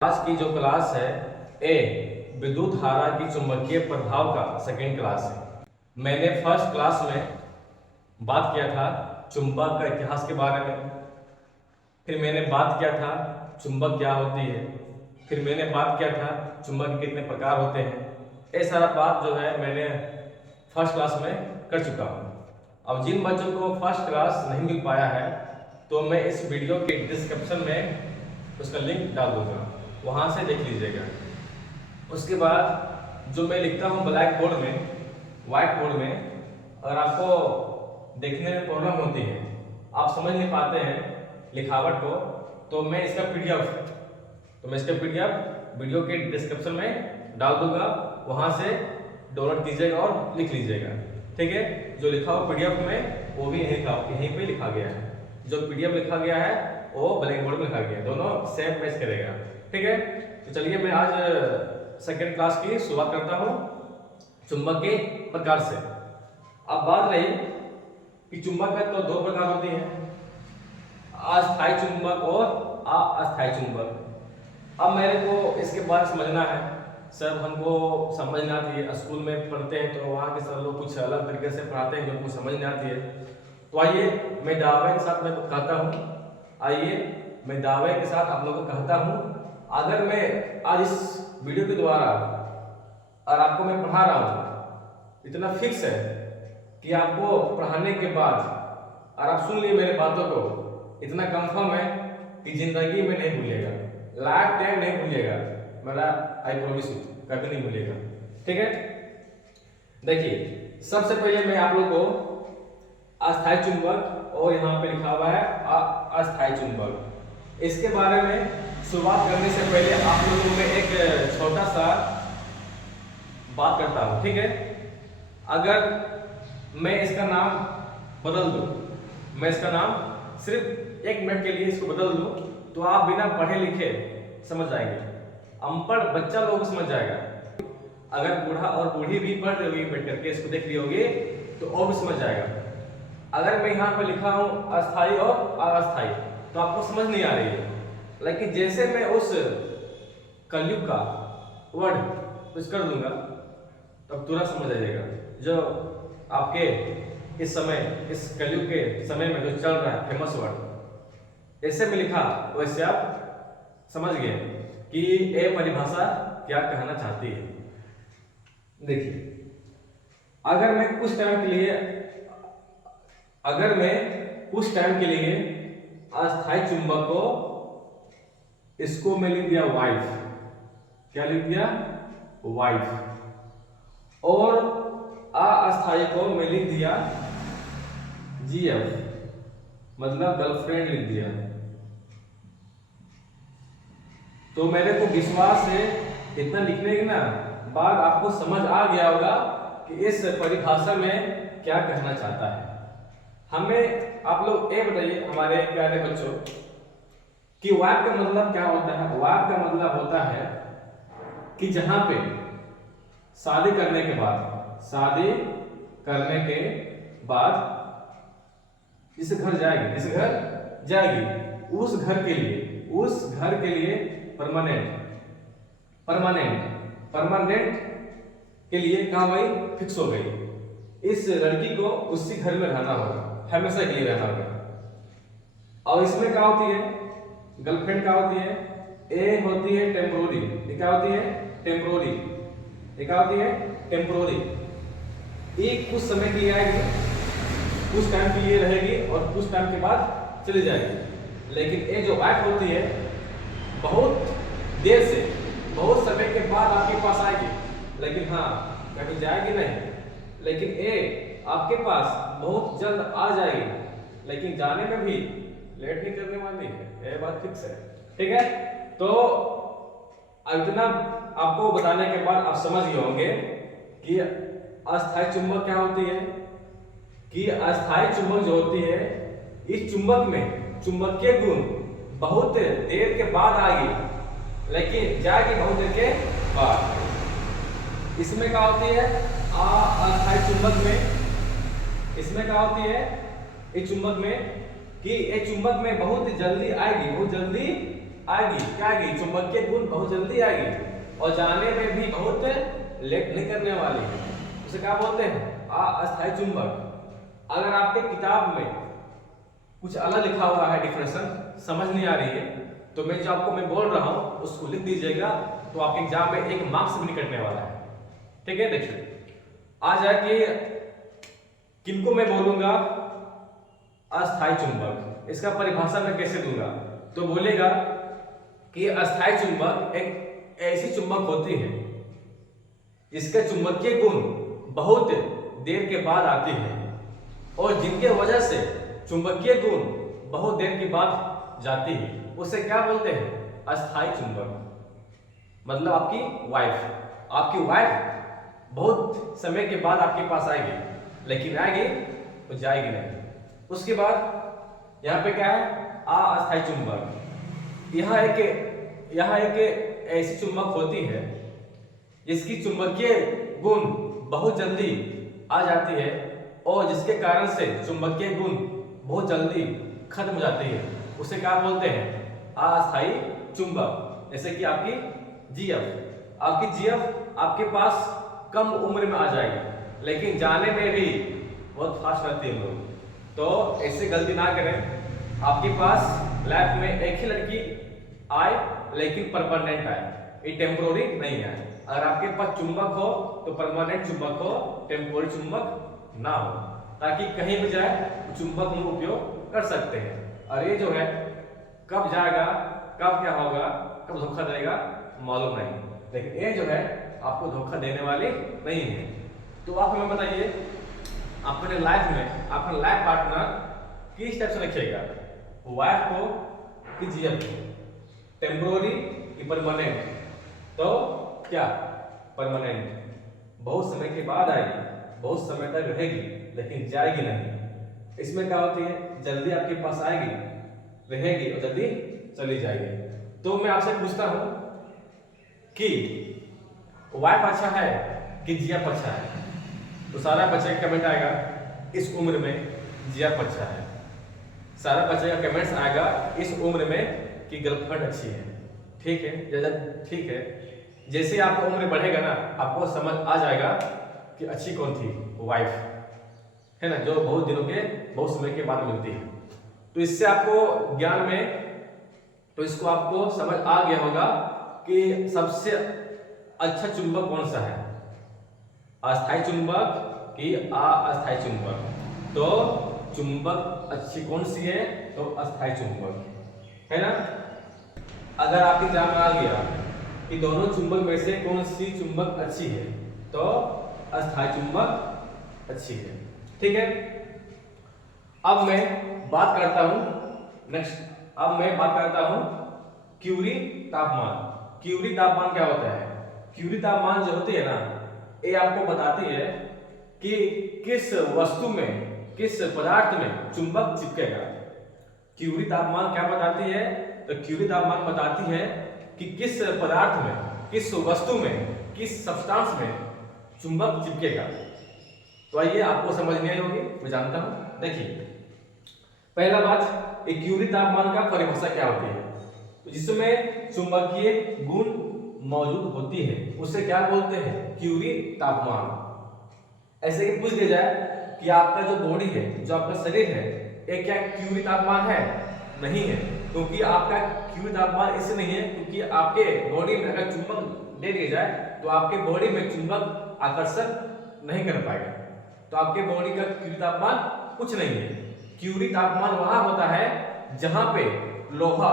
आज की जो क्लास है ए विद्युत धारा की चुंबकीय प्रभाव का सेकंड क्लास है। मैंने फर्स्ट क्लास में बात किया था चुंबक का इतिहास के बारे में, फिर मैंने बात किया था चुंबक क्या होती है, फिर मैंने बात किया था चुंबक के कितने प्रकार होते हैं। ये सारा बात जो है मैंने फर्स्ट क्लास में कर चुका हूँ। अब जिन बच्चों को फर्स्ट क्लास नहीं मिल पाया है तो मैं इस वीडियो के डिस्क्रिप्शन में उसका लिंक डाल दूंगा, वहाँ से देख लीजिएगा। उसके बाद जो मैं लिखता हूँ ब्लैक बोर्ड में, व्हाइट बोर्ड में, अगर आपको देखने में प्रॉब्लम होती है, आप समझ नहीं पाते हैं लिखावट को, तो मैं इसका पीडीएफ वीडियो के डिस्क्रिप्शन में डाल दूंगा, वहाँ से डाउनलोड कीजिएगा और लिख लीजिएगा। ठीक है, जो लिखा हुआ पीडीएफ में वो भी यहीं पे लिखा गया है। जो पीडीएफ लिखा गया है वो ब्लैक बोर्ड में लिखा गया है, दोनों सेम मैच करेगा। ठीक है, तो चलिए मैं आज सेकेंड क्लास की शुरुआत करता हूँ चुंबक के प्रकार से। अब बात रही कि चुंबक में तो दो प्रकार होती हैं, अस्थायी चुंबक और अस्थायी चुंबक। अब मेरे को इसके बारे में समझना है। सर हमको समझ नहीं आती है, स्कूल में पढ़ते हैं तो वहाँ के सर लोग कुछ अलग तरीके से पढ़ाते हैं जो हमको समझ नहीं आती है। तो आइए मैं दावे के साथ मैं कहता हूँ, आइए मैं दावे के साथ आप लोगों को कहता हूँ, अगर मैं आज इस वीडियो के द्वारा और आपको मैं पढ़ा रहा हूँ, इतना फिक्स है कि आपको पढ़ाने के बाद और आप सुन लिए मेरे बातों को, इतना कंफर्म है कि जिंदगी में नहीं भूलिएगा, लाइफ टाइम नहीं भूलिएगा, मेरा आई प्रॉमिस यू, कभी नहीं भूलिएगा। ठीक है, देखिए सबसे पहले मैं आप लोगों को अस्थायी चुंबक और यहाँ पे लिखा हुआ है अस्थायी चुंबक, इसके बारे में शुरुआत करने से पहले आप लोगों में एक छोटा सा बात करता हूँ। ठीक है, अगर मैं इसका नाम बदल दूं, मैं इसका नाम सिर्फ 1 मिनट के लिए इसको बदल दूं, तो आप बिना पढ़े लिखे समझ जाएंगे, अनपढ़ बच्चा लोग समझ जाएगा। अगर बूढ़ा और बूढ़ी भी पढ़ रही होगी, बैठ करके इसको देख रही होगी, तो और भी समझ जाएगा। अगर मैं यहाँ पर लिखा हूँ अस्थायी और अस्थायी, तो आपको समझ नहीं आ रही है, लेकिन जैसे मैं उस कलयुग का वर्ड कुछ कर दूंगा तब तुरंत समझ आ जाएगा। जो आपके इस समय, इस कलयुग के समय में जो चल रहा है फेमस वर्ड, ऐसे में लिखा वैसे आप समझ गए कि ये परिभाषा क्या कहना चाहती है। देखिए, अगर मैं कुछ टाइम के लिए अस्थायी चुंबक को, इसको मैं लिख दिया वाइफ, क्या लिख दिया वाइफ, और अस्थायी को मैं लिख दिया जीएफ, मतलब गर्लफ्रेंड लिख दिया, तो मेरे को विश्वास है इतना लिखने के ना बाद आपको समझ आ गया होगा कि इस परिभाषा में क्या कहना चाहता है। हमें आप लोग ये बताइए हमारे प्यारे बच्चों कि वाइफ का मतलब क्या होता है। वाइफ का मतलब होता है कि जहां पे शादी करने के बाद जिस घर जाएगी उस घर के लिए परमानेंट के लिए कहाँ गई, फिक्स हो गई। इस लड़की को उसी घर में रहना होगा, हमेशा के लिए रहना होगा। और इसमें क्या होती है, गर्लफ्रेंड क्या होती है, ए होती है टेम्पोररी, क्या होती है टेम्पोररी, एक कुछ समय के लिए आएगी, कुछ टाइम के लिए रहेगी और कुछ टाइम के बाद चली जाएगी। लेकिन ये जो वाइफ होती है बहुत देर से, बहुत समय के बाद आपके पास आएगी, लेकिन हाँ कभी जाएगी नहीं, लेकिन ये आपके पास बहुत जल्द आ जाएगी, लेकिन जाने में भी लेट नहीं करने वाली है, ये बात फिक्स है। ठीक है, तो इतना आपको बताने के बाद आप समझ गए होंगे कि अस्थायी चुंबक क्या होती है। कि अस्थायी चुंबक जो होती है, इस चुंबक में चुंबकीय गुण बहुत देर के बाद आएगी, लेकिन जाएगी बहुत देर के बाद। इसमें क्या होती है अस्थायी चुंबक में, इसमें क्या होती है इस चुंबक में कि ये चुंबक में बहुत जल्दी आएगी, बहुत जल्दी आएगी, क्या आएगी, चुंबकीय गुण बहुत जल्दी आएगी और जाने में भी बहुत लेट नहीं करने वाली है। उसे क्या बोलते हैं, अस्थायी चुंबक। अगर आपके किताब में कुछ अलग लिखा हुआ है, डिफिनेशन समझ नहीं आ रही है, तो मैं जो आपको मैं बोल रहा हूं उसको लिख दीजिएगा, तो आपके एग्जाम में 1 मार्क्स भी नहीं कटने वाला है। ठीक है, देखिए आ जाए कि किनको मैं बोलूंगा अस्थायी चुंबक, इसका परिभाषा मैं कैसे दूंगा, तो बोलेगा कि अस्थायी चुंबक एक ऐसी चुंबक होती है जिसके चुंबकीय गुण बहुत देर के बाद आती है और जिनके वजह से चुंबकीय गुण बहुत देर के बाद जाती है, उसे क्या बोलते हैं, अस्थायी चुंबक। मतलब आपकी वाइफ बहुत समय के बाद आपके पास आएगी, लेकिन आएगी तो जाएगी नहीं। उसके बाद यहाँ पे क्या है, अस्थायी चुंबक। यहाँ एक ऐसी चुंबक होती है जिसकी चुंबकीय गुण बहुत जल्दी आ जाती है और जिसके कारण से चुंबकीय गुण बहुत जल्दी खत्म हो जाती है, उसे क्या बोलते हैं, अस्थायी चुंबक। जैसे कि आपकी जीएफ आपके पास कम उम्र में आ जाएगी, लेकिन जाने में भी बहुत फास्ट रहती है लोग। तो ऐसे गलती ना करें, आपके पास लाइफ में एक ही लड़की आए लेकिन परमानेंट आए, ये टेम्पोररी नहीं है। अगर आपके पास चुंबक हो तो परमानेंट चुंबक हो, टेम्पोररी चुंबक ना हो, ताकि कहीं भी जाए चुंबक हम उपयोग कर सकते हैं। और ये जो है कब जाएगा, कब क्या होगा, कब धोखा देगा मालूम नहीं, लेकिन ये जो है आपको धोखा देने वाली नहीं है। तो आप हमें बताइए, अपने लाइफ में अपना लाइफ पार्टनर किस टाइप से रखिएगा, वाइफ को कि जीएफ को, टेम्पोररी कि परमानेंट। तो क्या परमानेंट, बहुत समय के बाद आएगी, बहुत समय तक रहेगी, लेकिन जाएगी नहीं। इसमें क्या होती है, जल्दी आपके पास आएगी, रहेगी और जल्दी चली जाएगी। तो मैं आपसे पूछता हूं कि वाइफ अच्छा है कि जीएफ अच्छा है, तो सारा बच्चे का कमेंट आएगा इस उम्र में जीएफ अच्छा है। सारा बच्चे का कमेंट्स आएगा इस उम्र में कि गर्लफ्रेंड अच्छी है। ठीक है, ठीक है, जैसे आपका उम्र बढ़ेगा ना, आपको समझ आ जाएगा कि अच्छी कौन थी, वाइफ है ना, जो बहुत दिनों के, बहुत समय के बाद मिलती है। तो इससे आपको ज्ञान में, तो इसको आपको समझ आ गया होगा कि सबसे अच्छा चुंबक कौन सा है, अस्थायी चुंबक कि अस्थायी चुंबक। तो चुंबक अच्छी कौन सी है, तो अस्थायी चुंबक है ना। अगर आपके एग्जाम में आ गया कि दोनों चुंबक में से कौन सी चुंबक अच्छी है, तो अस्थायी चुंबक अच्छी है। ठीक है, अब मैं बात करता हूं क्यूरी तापमान। क्यूरी तापमान क्या होता है, क्यूरी तापमान जो होती है ना, ये आपको बताती है कि किस वस्तु में, किस पदार्थ में चुंबक चिपकेगा। क्यूरी तापमान क्या बताती है, तो क्यूरी तापमान बताती है कि किस पदार्थ में, किस वस्तु में, किस सब्सटेंस में चुंबक चिपकेगा। तो आइए, आपको समझ नहीं आई होगी, मैं जानता हूं। देखिए, पहला बात, एक क्यूरी तापमान का परिभाषा क्या होती है, तो जिसमें चुंबकीय गुण मौजूद होती है उसे क्या बोलते हैं, क्यूरी तापमान। ऐसे ही पूछ दिया जाए कि आपका जो बॉडी है, जो आपका शरीर है, ये क्या क्यूरी तापमान है, नहीं है, क्योंकि आपका क्यूरी तापमान इससे नहीं है क्योंकि आपके बॉडी में अगर चुंबक दे दिया जाए तो आपके बॉडी में चुंबक आकर्षण नहीं कर पाएगा, तो आपके बॉडी का क्यूरी तापमान कुछ नहीं है। क्यूरी तापमान वहां होता है जहां पे लोहा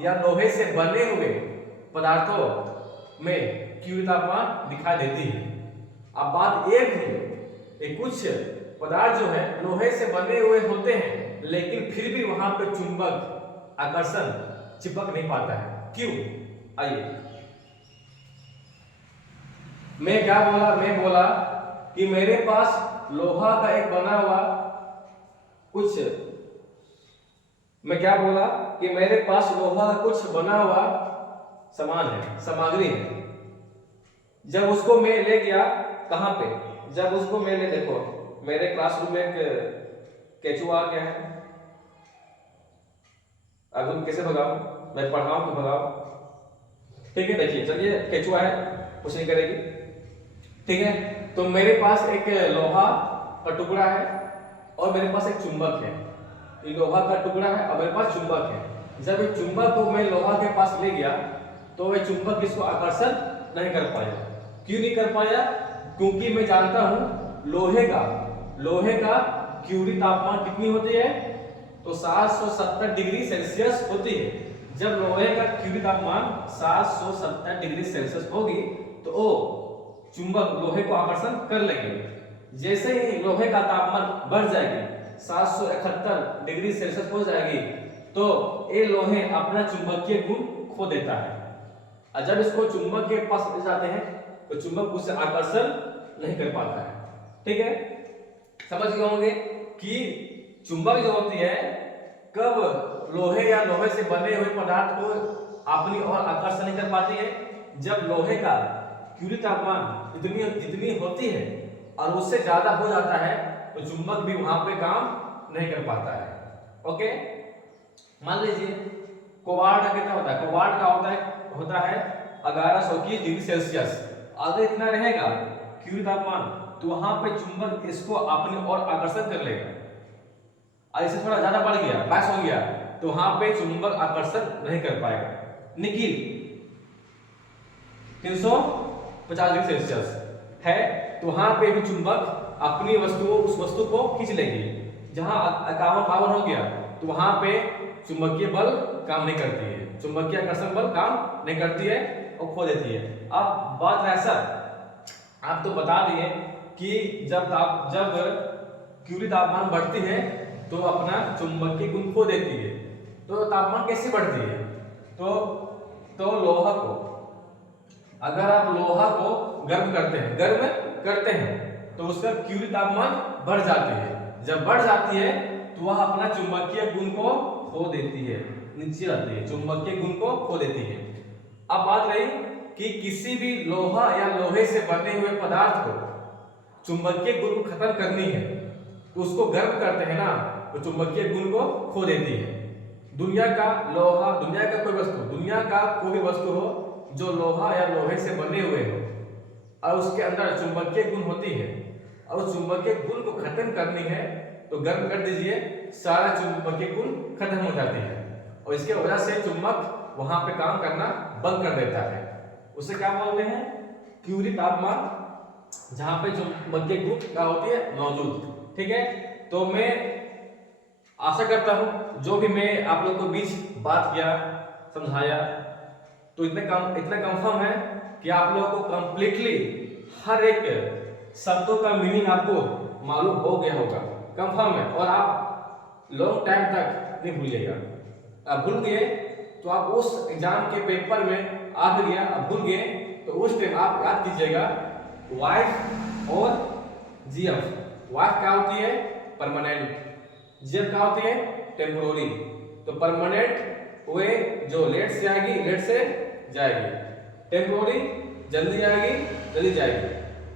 या लोहे से बने हुए पदार्थों में क्यूरी तापमान दिखाई देती है। अब बात एक है, कुछ पदार्थ जो है लोहे से बने हुए होते हैं, लेकिन फिर भी वहां पर चुंबक आकर्षण चिपक नहीं पाता है, क्यों? आइए, मैं बोला कि मेरे पास लोहा का एक बना हुआ कुछ, मैं क्या बोला कि मेरे पास लोहा का कुछ बना हुआ सामान है, सामग्री है। जब उसको मैं ले गया, कहां पे, जब उसको मैं ले, देखो मेरे क्लासरूम में एक केचुआ आ गया है, अब तुम कैसे भगाओ, मैं पढ़ रहा हूँ तो भगाओ। ठीक है, देखिए चलिए केचुआ है, कुछ नहीं करेगी। ठीक है, तो मेरे पास एक लोहा का टुकड़ा है और मेरे पास एक चुंबक है। ये लोहा का टुकड़ा है और मेरे पास चुंबक है। जब ये चुंबक को मैं लोहा के पास ले गया तो वह चुंबक इसको आकर्षण नहीं कर पाया। क्यों नहीं कर पाया? क्योंकि मैं जानता हूं लोहे का क्यूरी तापमान कितनी होती है, तो 770 डिग्री सेल्सियस होती है। जब लोहे का क्यूरी तापमान 770 डिग्री सेल्सियस होगी तो वो चुंबक लोहे को आकर्षण कर लेंगे। जैसे ही लोहे का तापमान बढ़ जाएगी, 771 डिग्री सेल्सियस हो जाएगी, तो ये लोहे अपना चुंबकीय गुण खो देता है। और जब इसको चुंबक के पास ले जाते हैं तो चुंबक उसे आकर्षण नहीं कर पाता है। ठीक है, समझ गए होंगे कि चुंबक जो होती है कब लोहे या लोहे से बने हुए पदार्थ को अपनी ओर आकर्षण नहीं कर पाती है, जब लोहे का क्यूरी तापमान जितनी होती है और उससे ज्यादा हो जाता है तो चुंबक भी वहां पे काम नहीं कर पाता है। ओके, मान लीजिए कोबाल्ट का कितना होता है? कोबाल्ट का होता है 1121 डिग्री सेल्सियस। अगर इतना रहेगा क्यूरी तापमान तो वहां पे चुंबक इसको अपनी ओर आकर्षण कर लेगा। और इसे थोड़ा ज्यादा बढ़ गया, 22 हो गया, तो वहां पे चुंबक आकर्षण नहीं कर पाएगा। निकिल 350 डिग्री सेल्सियस है तो वहां पे भी चुंबक अपनी उस वस्तु को खींच लेगी। जहां 51 हो गया तो वहां पे चुंबकीय बल काम नहीं करती है, चुंबकीय आकर्षण बल काम नहीं करती है और खो देती है। अब बात है सर, आप तो बता दिए कि जब क्यूरी तापमान बढ़ती है तो अपना चुंबकीय गुण खो देती है। तो तापमान कैसे बढ़ती है? तो लोहा को, अगर आप लोहा को गर्म करते हैं तो उसका क्यूरी तापमान बढ़ जाती है। जब बढ़ जाती है तो वह अपना चुंबकीय गुण को खो देती है, नीचे आती है, चुंबकीय गुण को खो देती है। अब बात रही कि किसी भी लोहा या लोहे से बने हुए पदार्थ को चुंबकीय गुण को खत्म करनी है तो उसको गर्म करते हैं ना, तो चुंबकीय गुण को खो देती है। दुनिया का कोई भी वस्तु हो जो लोहा या लोहे से बने हुए हो और उसके अंदर चुंबकीय गुण होती है और उस चुंबकीय गुण को खत्म करनी है तो गर्म कर दीजिए, सारा चुंबकीय गुण खत्म हो जाती है और इसके वजह से चुंबक वहां पे काम करना बंद कर देता है। उसे क्या बोलते हैं? क्यूरी तापमान, जहां पे चुंबकीय गुण क्या होती है मौजूद। ठीक है, तो मैं आशा करता हूं जो भी मैं आप लोग को बीच बात किया समझाया तो इतना कंफर्म है कि आप लोगों को कंप्लीटली हर एक शब्दों का मीनिंग आपको मालूम हो गया होगा, कंफर्म है। और आप लॉन्ग टाइम तक नहीं भूलिएगा। आप भूल गए तो आप उस एग्जाम के पेपर में आ गया, आप भूल गए तो उस टाइम आप याद कीजिएगा वाइफ और जीएफ। वाइफ क्या होती है? परमानेंट। जीएफ क्या होती है? टेम्पोररी। तो परमानेंट वे जो लेट से आएगी लेट से जाएगी, टेम्पोररी जल्दी आएगी जल्दी जाएगी।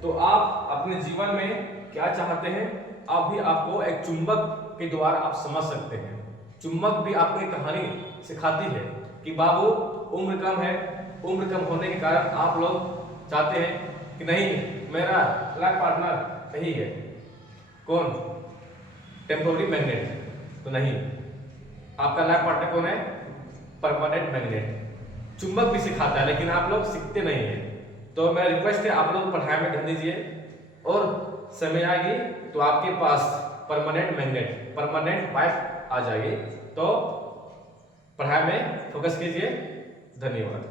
तो आप अपने जीवन में क्या चाहते हैं अभी आपको एक चुंबक के द्वारा आप समझ सकते हैं। चुंबक भी आपको एक कहानी सिखाती है कि बाबू उम्र कम है, उम्र कम होने के कारण आप लोग चाहते हैं कि नहीं मेरा लाइफ पार्टनर सही है, कौन? Temporary magnet. तो नहीं, आपका लाइफ पार्टनर कौन है? Permanent magnet. चुंबक भी सिखाता है लेकिन आप लोग सीखते नहीं है। तो मेरा रिक्वेस्ट है आप लोग पढ़ाई में ध्यान दीजिए और समय आएगी तो आपके पास परमानेंट मैग्नेट, परमानेंट वाइफ आ जाएगी। तो पढ़ाई में फोकस कीजिए। धन्यवाद।